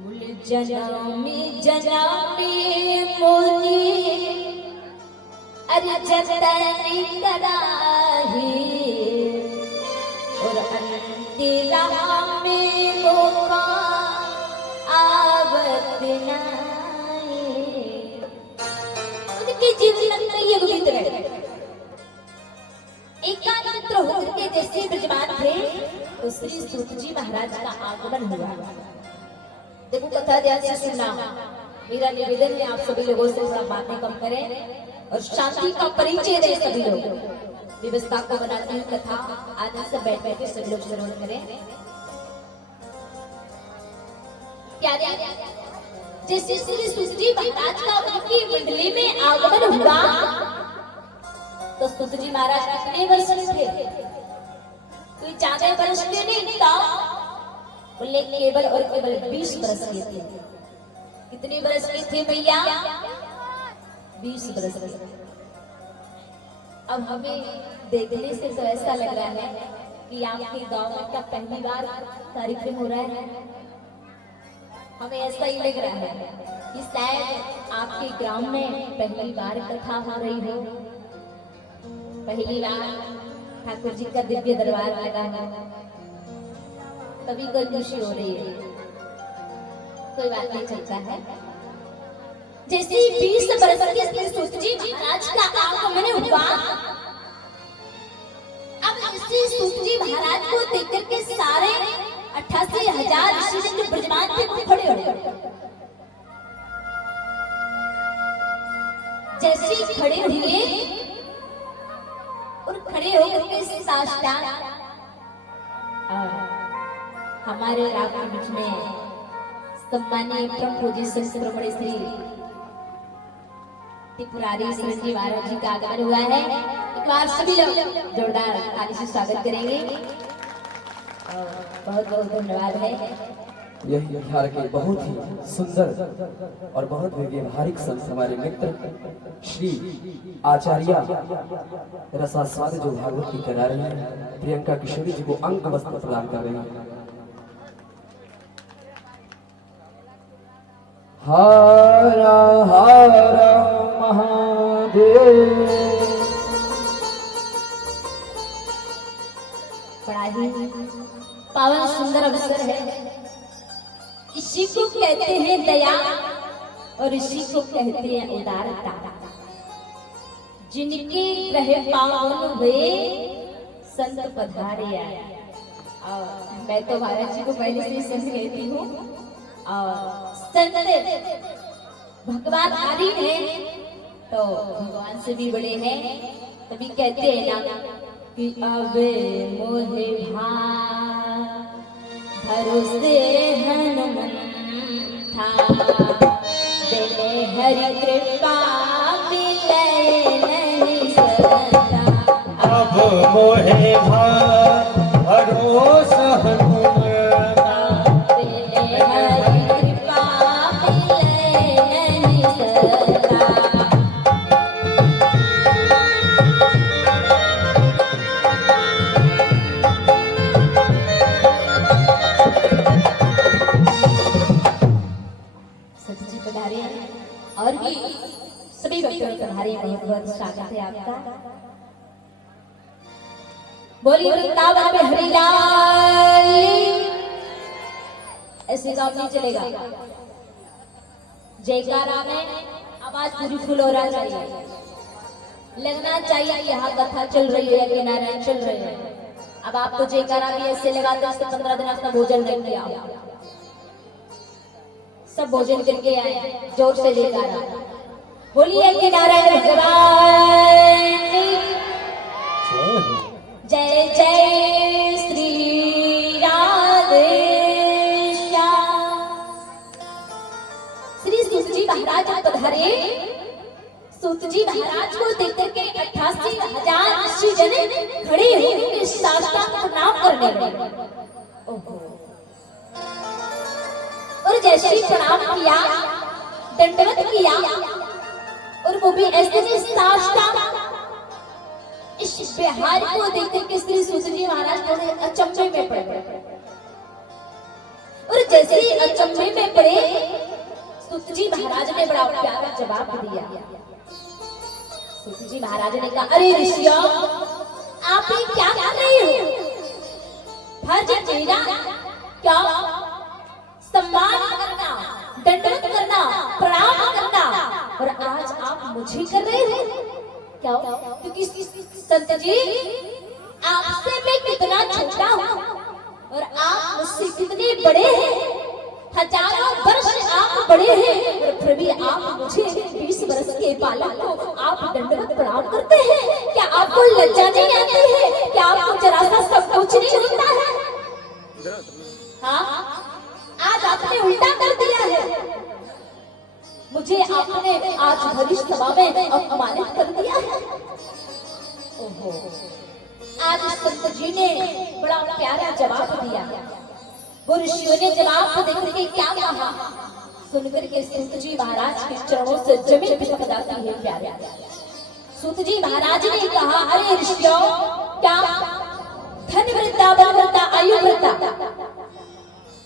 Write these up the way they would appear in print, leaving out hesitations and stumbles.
जनामी जनामी मोनी अरे जतनी कराही और अंतिला में मौका आवत नाए उनके जीवन में ये मित्र एकांत होकर के जैसे विद्वान थे तो श्री सूत जी महाराज का आगमन हुआ। देखो कथा ध्यान से सुनना, मेरा निवेदन है आप सभी लोगों से थोड़ा बातें कम करें और शांति का परिचय दें सभी लोग। व्यवस्था को बनाती हुई कथा आदि से बैठ बैठ के सभी लोग श्रवण करें। क्या जैसे श्री सूत जी महाराज का उनकी मंडली में आगमन हुआ तो सूत जी महाराज कितने वर्ष के थे? कोई ज्यादा वर्ष के नहीं था, बोले केवल और केवल 20 वर्ष के थे। कितने वर्ष के थे भैया? 20 वर्ष के। अब हमें देखने से तो ऐसा लग रहा है कि आपके गांव में क्या पहली बार कार्यक्रम हो रहा है। हमें ऐसा ही लग रहा है कि शायद आपके ग्राम में पहली बार कथा हो रही हो, पहली बार ठाकुर जी का दिव्य दरबार लगा है, तभी कोई खुशी हो रही है। कोई बात नहीं, चलता है। जैसे 20 वर्ष के श्री सूत जी महाराज का आगमन हुआ, अब श्री सूत जी महाराज को देखकर के सारे 88,000 ऋषि जो ब्रजमान थे वो खड़े हो गए। जैसे खड़े हुए और खड़े होकर के साष्टांग हमारे राग के बीच में सम्मानीय प्रभु जी संस्कृत श्री त्रिपुरारी श्री जी महाराज जी का आगमन हुआ है। एक बार सभी लोग जोरदार ताली से स्वागत करेंगे। बहुत बहुत धन्यवाद है। यह बिहार के बहुत ही सुंदर और बहुत ही व्यवहारिक संत हमारे मित्र श्री आचार्य रसास्वाद जो भागवत की करा रहे हैं, प्रियंका किशोरी जी को अंक वस्त्र प्रदान कर रहे हैं। हर हर महादेव। बड़ा ही पावन सुंदर अवसर है। इसी को कहते हैं दया और इसी को कहते हैं उदारता। जिनके रहे पावन हुए संत पधारे आए। और मैं तो महाराज जी को पहले से संत कहती हूँ और संत भगवान हरि है तो भगवान से भी बड़े हैं, तभी कहते हैं ना कि अबे मोहे भरोसे हनुमंथा देने हरि कृपा मिले नहीं सकता। अब मोहे भरोसा हनुमंथा देने हरि कृपा मिले नहीं सकता। और भी सभी भक्तों का भारी बहुत बहुत स्वागत है आपका। बोलिए वृंदावन में हरि लाल। ऐसे काम नहीं चलेगा, जयकारा में आवाज पूरी फुल हो रहा चाहिए, लगना चाहिए यहाँ कथा चल रही है कि नारायण चल रहे हैं। अब आप तो जयकारा भी ऐसे लगाते हो 15 दिन अपना भोजन नहीं किया, सब भोजन करके आए, जोर से जयकारा बोलिए कि नारायण भगवान जय जय श्री राधे श्याम। श्री सूत जी महाराज पधारे। सूत जी महाराज को देख करके 88,000 ऋषि जन खड़े होकर साष्टांग प्रणाम करने लगे। और जैसे ही प्रणाम किया, दंडवत किया और वो भी ऐसे साष्टांग। इस बिहार को देखकर के श्री सूत जी महाराज थोड़े अचंभे में पड़ गए। और जैसे ही अचंभे में पड़े, सूत जी महाराज ने बड़ा प्यारा जवाब दिया। सूत जी महाराज ने कहा, अरे ऋषियों, आप ये क्या कर रहे हो? फर्ज मेरा क्या सम्मान करना, दंडवत करना, प्रणाम करना, और आज आप मुझे कर रहे हैं क्या? क्योंकि संत जी, आपसे मैं कितना छोटा हूँ और आप मुझसे कितने बड़े हैं। हजारों वर्ष आप बड़े हैं और फिर भी आप मुझे 20 वर्ष के बालक को आप दंडवत प्रणाम करते हैं। क्या आपको लज्जा नहीं आती है? क्या आपको जरा सा सब कुछ नहीं होता है? हाँ, आज आपने उल्टा कर दिया है। मुझे आपने आज वरिष्ठ सभा में अपमानित कर दिया है। ओहो, आज संत जी ने बड़ा प्यारा जवाब दिया। वो ऋषियों ने जवाब देकर के क्या कहा, सुनकर के सूत जी महाराज के चरणों से जमीन खिसक जाती है। प्यारे सूत जी महाराज ने कहा, अरे ऋषियों, क्या धन वृद्धा, बल वृद्धा, आयु वृद्धा,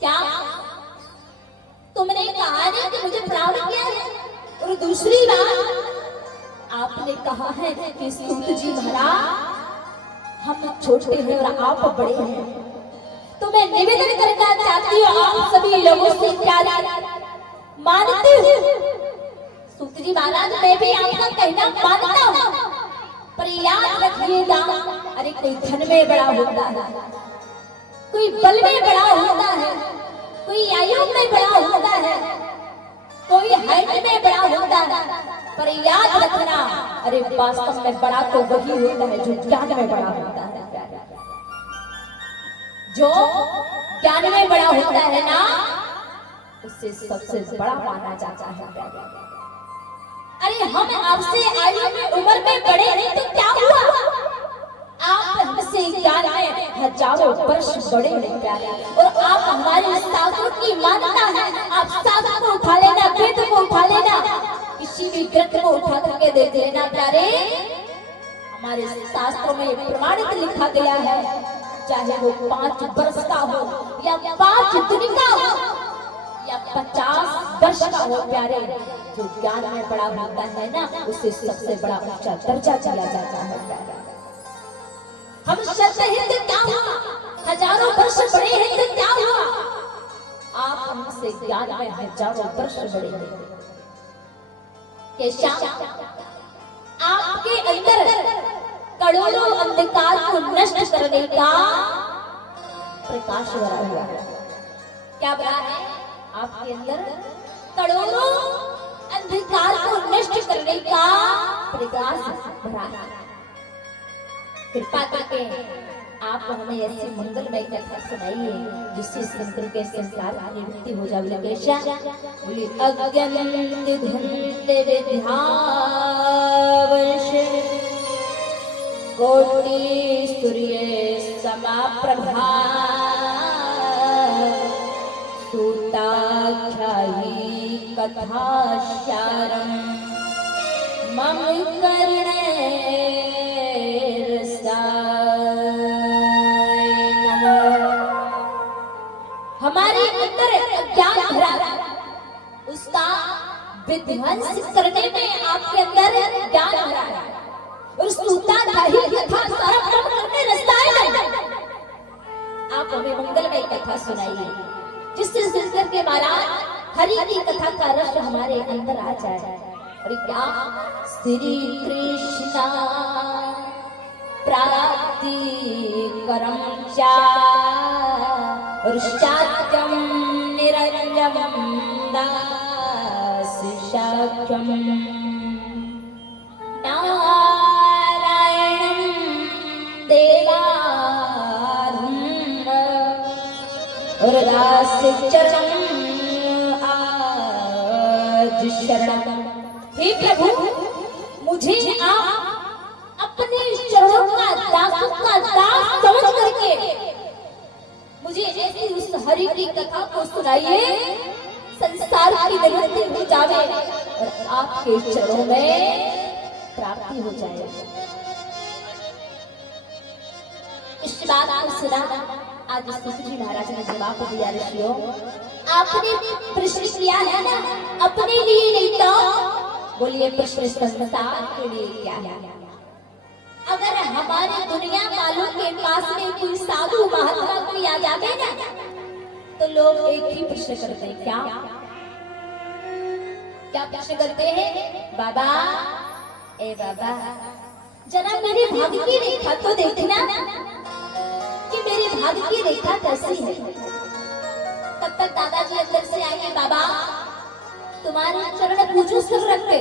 क्या तुमने कहा नहीं कि मुझे प्रणाम किया है? और दूसरी बात आपने कहा है कि सूत जी महाराज, हम छोटे हैं और आप बड़े हैं। तो मैं निवेदन करना चाहती हूँ आप सभी लोगों से, प्यारा मानते हो सूत जी महाराज, मैं भी आपका कहना मानता हूँ, पर याद रखिएगा, अरे कोई धन में बड़ा होता है, कोई बल में बड़ा होता है, कोई आयु में बड़ा होता है, कोई हाइट में बड़ा होता है, पर याद रखना, अरे वास्तव में बड़ा तो वही होता है जो ज्ञान में बड़ा होता है। जो ज्ञान में बड़ा होता है ना, उससे सबसे बड़ा माना जाता है। अरे हम आपसे आयु में, उम्र में बड़े हैं तो क्या हुआ? आप हमसे ज्ञान में हजारों वर्ष बड़े हैं प्यारे, और आप हमारे शास्त्रों की मानता है। आप शास्त्र को उठा लेना, वेद को उठा लेना, किसी भी ग्रंथ को उठा करके देख लेना प्यारे, हमारे शास्त्रों में प्रमाणित लिखा गया है, चाहे वो 5 वर्ष का हो या 5 दिन का हो या 50 वर्ष का हो प्यारे, जो ज्ञान में बड़ा होता है ना, उसे सबसे बड़ा ऊंचा दर्जा दिया जाता है। हम शत हिंद क्या हुआ, हजारों वर्ष बड़े हैं तो क्या हुआ? आप हमसे ज्ञान में हजारों वर्ष बड़े हैं। केशा, आपके अंदर करोड़ों अंधकार को नष्ट करने का प्रकाश भरा हुआ है। क्या भरा है आपके अंदर? करोड़ों अंधकार को नष्ट करने का प्रकाश भरा है। कृपा करके आप हमें ऐसी मंगलमय कथा सुनाइए जिससे सुनकर के संसार की निवृत्ति हो जाए। केशा बोले, अज्ञानंद धन्ते विद्यावर्ष कोटि सूर्य समाप्रभा सूताख्यायी कथाशारम् मम कर्णे हमारे अंदर ज्ञान भरा, उसका विध्वंस करने में आपके अंदर ज्ञान भरा है, और सूताधारी कथा सारा काम करने रास्ता है। आप हमें मंगलमय कथा सुनाइए जिससे सुनकर के महाराज हरि की कथा का रस हमारे अंदर आ जाए। और क्या श्री कृष्ण प्राप्ति करम चा और शाक्यम निरंजनम दास शाक्यम नारायणं देवाधुम और दास चरण आज शरण। हे प्रभु, मुझे आप अपने चरणों का दास समझ करके मुझे ऐसी उस हरि की कथा को सुनाइए, संसार की निवृत्ति हो जावे और आपके चरणों में प्राप्ति हो जाए। इस बात को सुना आज सूत जी महाराज ने जवाब दिया, ऋषियों आपने प्रश्न किया है ना, अपने लिए नहीं तो बोलिए प्रश्न संसार के लिए क्या है। अगर हमारे दुनिया वालों के पास में कोई साधु महात्मा कोई आ जाते ना, तो लोग एक ही प्रश्न करते हैं, क्या प्रश्न करते हैं? बाबा, ए बाबा, जरा मेरे भाग्य की रेखा तो देखना कि मेरे भाग्य की रेखा कैसी है। तब तक दादाजी अंदर से आएंगे, बाबा तुम्हारा चरण पूजो सिर रखते,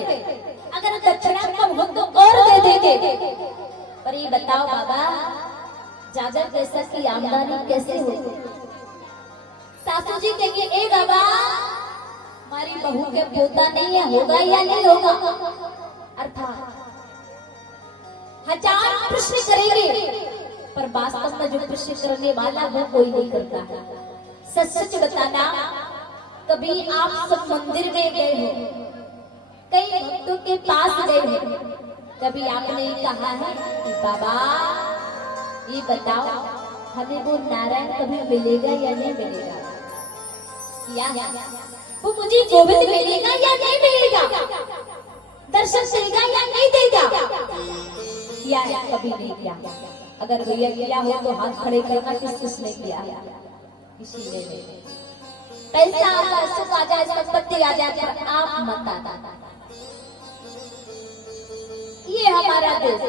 अगर दक्षिणा कम हो तो और दे देंगे, पर ये बताओ बाबा, जाजर जैसा की आमदनी कैसे हो? सासू जी कहेंगे, ए बाबा हमारी बहू के पोता नहीं है, होगा या नहीं होगा? अर्थात हजार प्रश्न करेंगे, पर वास्तव में जो प्रश्न करने वाला वो कोई नहीं करता है। सच सच बताना, कभी आप सब मंदिर में गए हो, कई भक्तों के पास गए हो, कभी आपने कहा है कि बाबा ये बताओ हमें वो नारायण कभी मिलेगा या नहीं मिलेगा? या वो मुझे गोविंद मिलेगा या नहीं मिलेगा? दर्शन देगा या नहीं देगा? या कभी नहीं किया। अगर भैया किया हो तो हाथ खड़े करना, किसने किया? किसी ने नहीं। पैसा आ जाए, सुख आ जाए, संपत्ति आ जाए, पर आप मत आना। ये हमारा देश,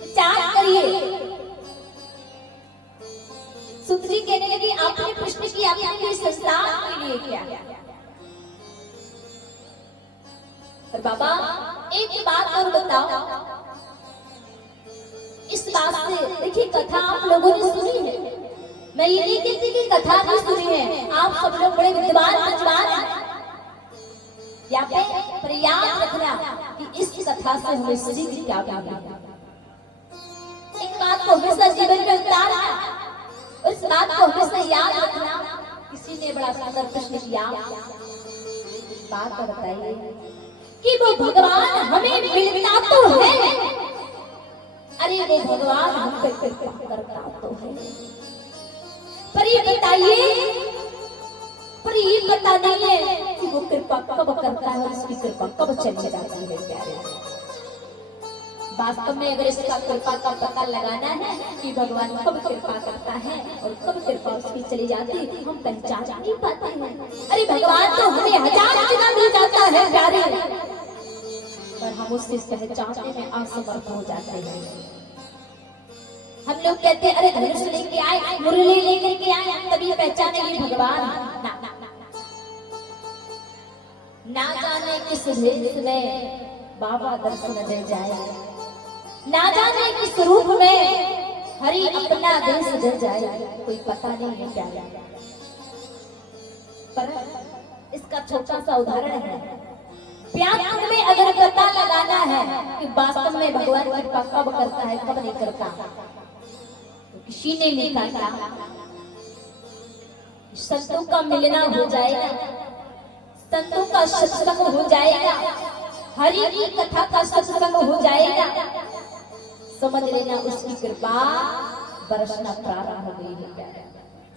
विचार करिए। सुंदरी कहने लगी, आपने प्रश्न किया, आपने संसार के लिए क्या? पर बाबा एक बात और बताओ, इस बात से देखिए, कथा आप लोगों ने सुनी है, मैं ये नहीं कहती कि कथा भी सुनी है, आप सब लोग बड़े विद्वान हैं, या पर याद रखना कि इस कथा से हमें सीख क्या मिला। एक बात को हमेशा जीवन में उतारना, उस बात को हमेशा याद रखना। किसी ने बड़ा सुंदर प्रश्न किया, बात बताइए कि वो भगवान हमें मिलता तो है, अरे वो भगवान हम पे कृपा करता तो है, पर ये बताइए, पर ये पता नहीं है कि वो कृपा कब करता है, उसकी कृपा कब चली जाती है। प्यारे, वास्तव में अगर इसका कृपा का पता लगाना है कि भगवान कब कृपा करता है और कब कृपा उसकी चली जाती है, हम पहचान नहीं पाते हैं। अरे भगवान तो हमें हजार गुना मिल जाता है प्यारे, पर हम उससे पहचानने में असमर्थ हो जाते हैं। हम लोग कहते हैं, अरे धनुष लेके आए, मुरली लेकर के आए, तभी पहचानेंगे भगवान। ना जाने किस भेष में बाबा दर्शन दे जाए, ना जाने किस रूप में हरि अपना देश दे जाए, कोई पता नहीं है क्या। पर इसका छोटा सा उदाहरण है, प्यार में अगर पता लगाना है कि वास्तव में भगवान कृपा कब करता है कब नहीं करता, तो किसी ने नहीं कहा। संतों का मिलना हो जाएगा, संतों का सत्संग हो जाएगा, हरि की कथा का सत्संग हो जाएगा, समझ लेना उसकी कृपा बरसना प्रारंभ हो गई है।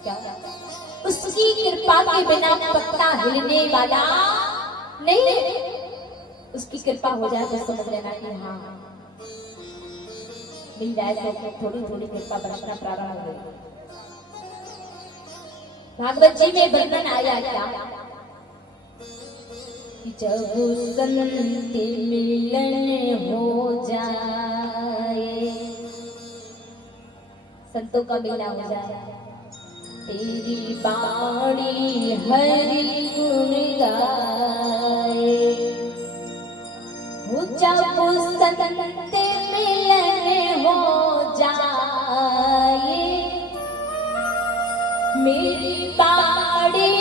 क्या उसकी कृपा के बिना पत्ता हिलने वाला नहीं, उसकी कृपा हो जाए तो समझ लेना कि हाँ मिल जाए, तो थोड़ी थोड़ी कृपा बरसना प्रारंभ हो गई। भागवत जी में वर्णन आया क्या, जब संति मिलन हो जाए, संतों का मिलना हो जाए, तेरी बाणी हरि गुण गाए। जब संति मिलन हो जाए, मेरी बाणी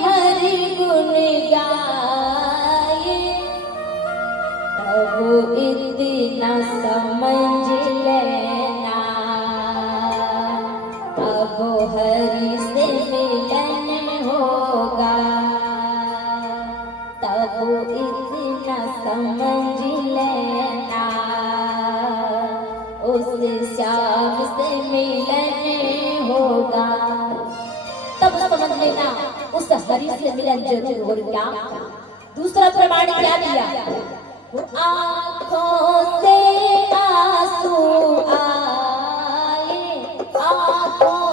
हरि गुण गाए, तब इतना समझ लेना, अब हरि से मिलन होगा, तब इतना समझ लेना, हरि से मिलन जरूर और क्या। दूसरा प्रमाण क्या दिया, आंखों से आंसू आए, आंखों